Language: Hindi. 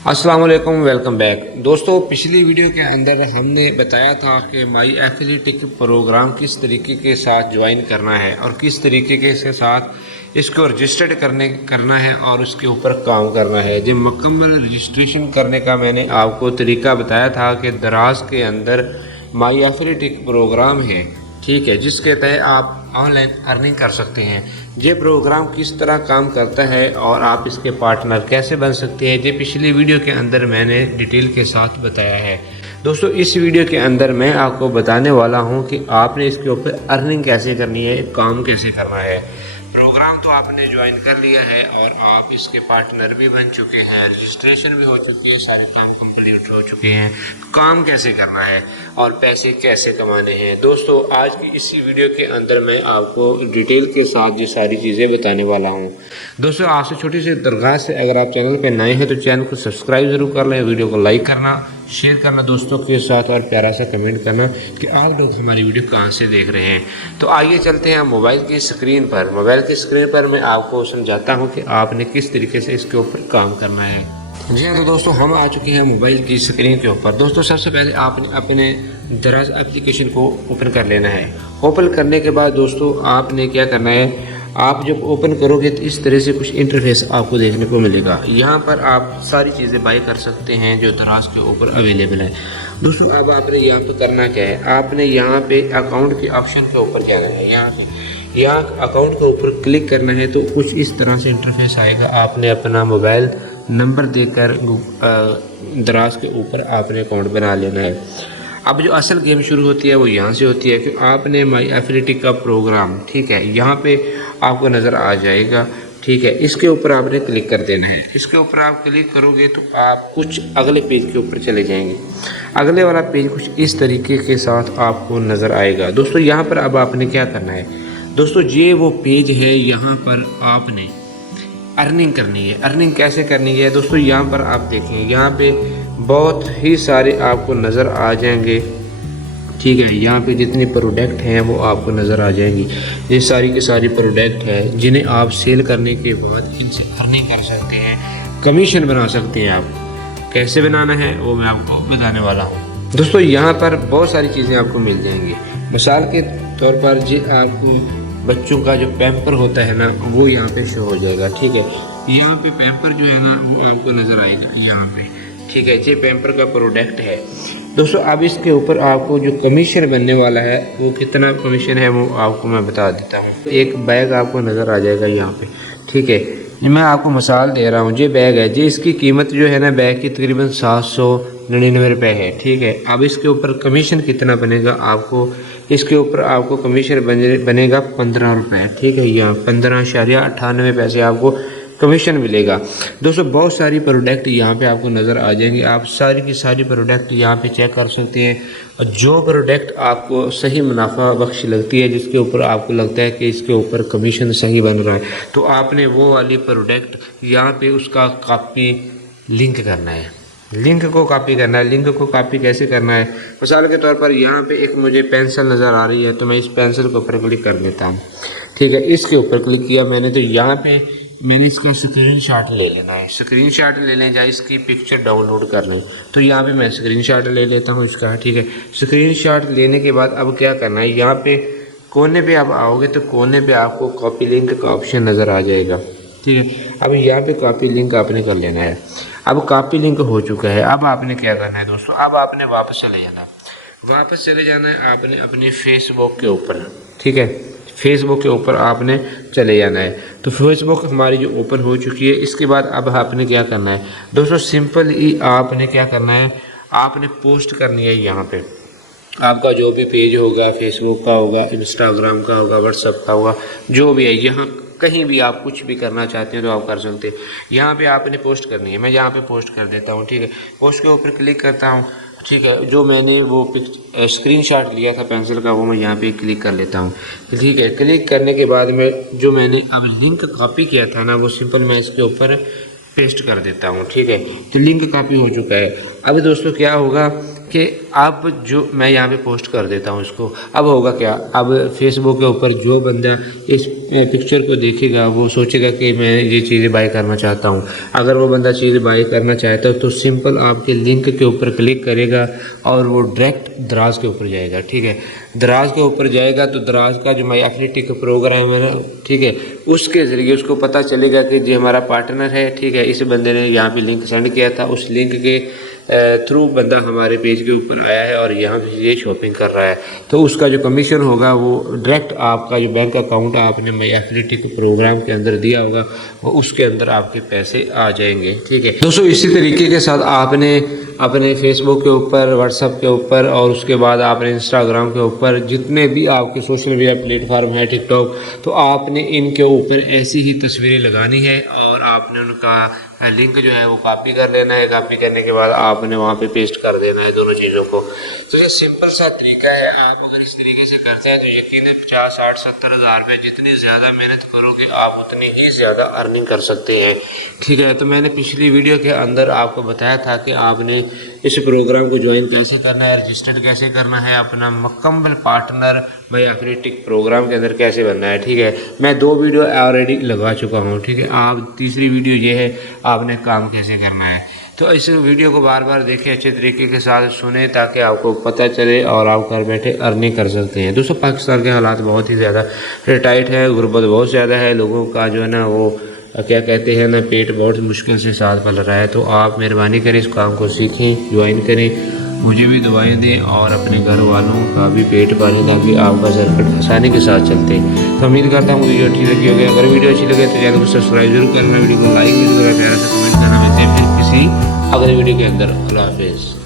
अस्सलाम वालेकुम, वेलकम बैक। दोस्तों, पिछली वीडियो के अंदर हमने बताया था कि माई एफिलिएट प्रोग्राम किस तरीके के साथ ज्वाइन करना है और किस तरीके के साथ इसको रजिस्टर्ड करना है और उसके ऊपर काम करना है। जब मुकम्मल रजिस्ट्रेशन करने का मैंने आपको तरीका बताया था कि दराज के अंदर माई एफिलिएट प्रोग्राम है, ठीक है, जिसके तहत आप ऑनलाइन अर्निंग कर सकते हैं। ये प्रोग्राम किस तरह काम करता है और आप इसके पार्टनर कैसे बन सकते हैं, ये पिछली वीडियो के अंदर मैंने डिटेल के साथ बताया है। दोस्तों, इस वीडियो के अंदर मैं आपको बताने वाला हूं कि आपने इसके ऊपर अर्निंग कैसे करनी है, काम कैसे करना है। प्रोग्राम तो आपने ज्वाइन कर लिया है और आप इसके पार्टनर भी बन चुके हैं, रजिस्ट्रेशन भी हो चुकी है, सारे काम कंप्लीट हो चुके हैं। काम कैसे करना है और पैसे कैसे कमाने हैं, दोस्तों आज की इसी वीडियो के अंदर मैं आपको डिटेल के साथ ये सारी चीज़ें बताने वाला हूँ। दोस्तों, आपसे छोटी सी दरख्वास्त है, अगर आप चैनल पर नए हैं तो चैनल को सब्सक्राइब ज़रूर कर लें, वीडियो को लाइक करना, शेयर करना दोस्तों के साथ और प्यारा सा कमेंट करना कि आप लोग हमारी वीडियो कहाँ से देख रहे हैं। तो आइए चलते हैं मोबाइल की स्क्रीन पर। मोबाइल की स्क्रीन पर मैं आपको समझाता हूँ कि आपने किस तरीके से इसके ऊपर काम करना है। जी हाँ, तो दोस्तों हम आ चुके हैं मोबाइल की स्क्रीन के ऊपर। दोस्तों, सबसे पहले आपने अपने दराज एप्लीकेशन को ओपन कर लेना है। ओपन करने के बाद दोस्तों आपने क्या करना है, आप जब ओपन करोगे तो इस तरह से कुछ इंटरफेस आपको देखने को मिलेगा। यहाँ पर आप सारी चीज़ें बाय कर सकते हैं जो दराज के ऊपर अवेलेबल है। दोस्तों, अब आपने यहाँ पे करना क्या है, आपने यहाँ पे अकाउंट के ऑप्शन के ऊपर जाना है। यहाँ अकाउंट के ऊपर क्लिक करना है तो कुछ इस तरह से इंटरफेस आएगा। आपने अपना मोबाइल नंबर देकर दराज के ऊपर आपने अकाउंट बना लेना है। अब जो असल गेम शुरू होती है वो यहाँ से होती है कि आपने माई एफिलिएट का प्रोग्राम, ठीक है, यहाँ पे आपको नज़र आ जाएगा, ठीक है। इसके ऊपर आपने क्लिक कर देना है। इसके ऊपर आप क्लिक करोगे तो आप कुछ अगले पेज के ऊपर चले जाएंगे। अगले वाला पेज कुछ इस तरीके के साथ आपको नज़र आएगा। दोस्तों, यहाँ पर अब आपने क्या करना है, दोस्तों ये वो पेज है, यहाँ पर आपने अर्निंग करनी है। अर्निंग कैसे करनी है दोस्तों, यहाँ पर आप देखें, यहाँ पे बहुत ही सारे आपको नज़र आ जाएंगे, ठीक है। यहाँ पे जितनी प्रोडक्ट हैं वो आपको नज़र आ जाएंगी। ये सारी की सारी प्रोडक्ट है जिन्हें आप सेल करने के बाद इनसे अर्निंग कर सकते हैं, कमीशन बना सकते हैं। आप कैसे बनाना है वो मैं आपको बताने वाला हूँ। दोस्तों, यहाँ पर बहुत सारी चीज़ें आपको मिल जाएंगी। मिसाल के तौर पर जी आपको बच्चों का जो पैम्पर होता है ना वो यहाँ पे शो हो जाएगा, ठीक है। यहाँ पे पैम्पर जो है ना वो आपको नज़र आएगा यहाँ पे, ठीक है। ये पैम्पर का प्रोडक्ट है। दोस्तों, अब इसके ऊपर आपको जो कमीशन बनने वाला है वो कितना कमीशन है वो आपको मैं बता देता हूँ। एक बैग आपको नज़र आ जाएगा यहाँ पे, ठीक है। मैं आपको मिसाल दे रहा हूँ, ये बैग है, जी इसकी कीमत जो है ना बैग की तकरीबन 799 रुपये है, ठीक है। अब इसके ऊपर कमीशन कितना बनेगा आपको, इसके ऊपर आपको कमीशन बनेगा 15 रुपये, ठीक है। यहाँ 15.98 पैसे आपको कमीशन मिलेगा। दोस्तों, बहुत सारी प्रोडक्ट यहाँ पे आपको नज़र आ जाएंगी। आप सारी की सारी प्रोडक्ट यहाँ पे चेक कर सकते हैं और जो प्रोडक्ट आपको सही मुनाफा बख्श लगती है, जिसके ऊपर आपको लगता है कि इसके ऊपर कमीशन सही बन रहा है, तो आपने वो वाली प्रोडक्ट यहाँ पे उसका कॉपी लिंक करना है। लिंक को कॉपी करना है। लिंक को कॉपी कैसे करना है, मिसाल के तौर पर यहाँ पे एक मुझे पेंसिल नज़र आ रही है तो मैं इस पेंसिल के ऊपर क्लिक कर लेता हूँ, ठीक है। इसके ऊपर क्लिक किया मैंने तो यहाँ पे मैंने इसका स्क्रीनशॉट ले लेना है। स्क्रीनशॉट ले लें या इसकी पिक्चर डाउनलोड कर लें, तो यहाँ पे मैं स्क्रीनशॉट ले लेता हूँ इसका, ठीक है। स्क्रीनशॉट लेने के बाद अब क्या करना है, यहाँ पे कोने पे आप आओगे तो कोने पे आपको कॉपी लिंक का ऑप्शन नज़र आ जाएगा, ठीक है। अब यहाँ पे कॉपी लिंक आपने कर लेना है। अब कॉपी लिंक हो चुका है। अब आपने क्या करना है दोस्तों, अब आपने वापस चले जाना है। वापस चले जाना है आपने अपने फेसबुक के ऊपर, ठीक है। फेसबुक के ऊपर आपने चले जाना है। तो फेसबुक हमारी जो ओपन हो चुकी है। इसके बाद अब आपने क्या करना है दोस्तों, सिंपल ही आपने क्या करना है, आपने पोस्ट करनी है। यहाँ पे आपका जो भी पेज होगा, फेसबुक का होगा, इंस्टाग्राम का होगा, व्हाट्सएप का होगा, जो भी है, यहाँ कहीं भी आप कुछ भी करना चाहते हैं तो आप कर सकते हैं। यहाँ पे आपने पोस्ट करनी है। मैं यहाँ पे पोस्ट कर देता हूँ, ठीक है। पोस्ट के ऊपर क्लिक करता हूँ, ठीक है। जो मैंने वो स्क्रीनशॉट लिया था पेंसिल का वो मैं यहाँ पे क्लिक कर लेता हूँ, ठीक है। क्लिक करने के बाद में जो मैंने अब लिंक कॉपी किया था ना वो सिंपल मैं इसके ऊपर पेस्ट कर देता हूँ, ठीक है। तो लिंक कॉपी हो चुका है। अब दोस्तों क्या होगा, कि अब जो मैं यहाँ पे पोस्ट कर देता हूँ इसको, अब होगा क्या, अब फेसबुक के ऊपर जो बंदा इस पिक्चर को देखेगा वो सोचेगा कि मैं ये चीज़ें बाय करना चाहता हूँ। अगर वो बंदा चीज़ बाय करना चाहता है तो सिंपल आपके लिंक के ऊपर क्लिक करेगा और वो डायरेक्ट दराज के ऊपर जाएगा। ठीक है, दराज के ऊपर जाएगा तो दराज का जो माई एफिलिएट का प्रोग्राम है ना, ठीक है, उसके ज़रिए उसको पता चलेगा कि जो हमारा पार्टनर है, ठीक है, इस बंदे ने यहाँ पे लिंक सेंड किया था, उस लिंक के थ्रू बंदा हमारे पेज के ऊपर आया है और यहाँ पे ये शॉपिंग कर रहा है, तो उसका जो कमीशन होगा वो डायरेक्ट आपका जो बैंक अकाउंट आपने माई एफिलिएट प्रोग्राम के अंदर दिया होगा वो उसके अंदर आपके पैसे आ जाएंगे। ठीक है दोस्तों, इसी तरीके के साथ आपने अपने फेसबुक के ऊपर, व्हाट्सएप के ऊपर और उसके बाद आपने इंस्टाग्राम के ऊपर जितने भी आपके सोशल मीडिया प्लेटफार्म है, टिकटॉक, तो आपने इनके ऊपर ऐसी ही तस्वीरें लगानी है और आपने उनका लिंक जो है वो कॉपी कर लेना है। कॉपी करने के बाद आपने वहाँ पे पेस्ट कर देना है दोनों चीज़ों को। तो ये सिंपल सा तरीका है, आप अगर इस तरीके से करते हैं तो यकीनन 50, 60, 70 हज़ार रुपये जितनी ज़्यादा मेहनत करोगे आप उतनी ही ज़्यादा अर्निंग कर सकते हैं। ठीक है, तो मैंने पिछली वीडियो के अंदर आपको बताया था कि आपने इस प्रोग्राम को ज्वाइन कैसे करना है, रजिस्टर्ड कैसे करना है, अपना मुकम्मल पार्टनर माई एफिलिएट प्रोग्राम के अंदर कैसे बनना है। ठीक है, मैं 2 वीडियो ऑलरेडी लगा चुका हूँ। ठीक है, आप तीसरी वीडियो ये है आपने काम कैसे करना है। तो इस वीडियो को बार बार देखें, अच्छे तरीके के साथ सुने ताकि आपको पता चले और आप घर बैठे अर्निंग कर सकते हैं। दोस्तों, पाकिस्तान के हालात बहुत ही ज़्यादा टाइट है, गुर्बत बहुत ज़्यादा है, लोगों का जो है ना वो क्या कहते हैं ना, पेट बहुत मुश्किल से साथ पल रहा है। तो आप मेहरबानी करें, इस काम को सीखें, ज्वाइन करें, मुझे भी दुआएं दें और अपने घर वालों का भी पेट पालें ताकि आपका सर्किट आसानी के साथ चलते हैं। तो उम्मीद करता हूँ वीडियो अच्छी लगी होगी। अगर वीडियो अच्छी लगे तो चैनल को सब्सक्राइब जरूर करना, वीडियो को लाइक जरूर करना, प्यार से कमेंट करना। मिलते हैं फिर किसी अगले वीडियो के अंदर। अल्लाह हाफिज़।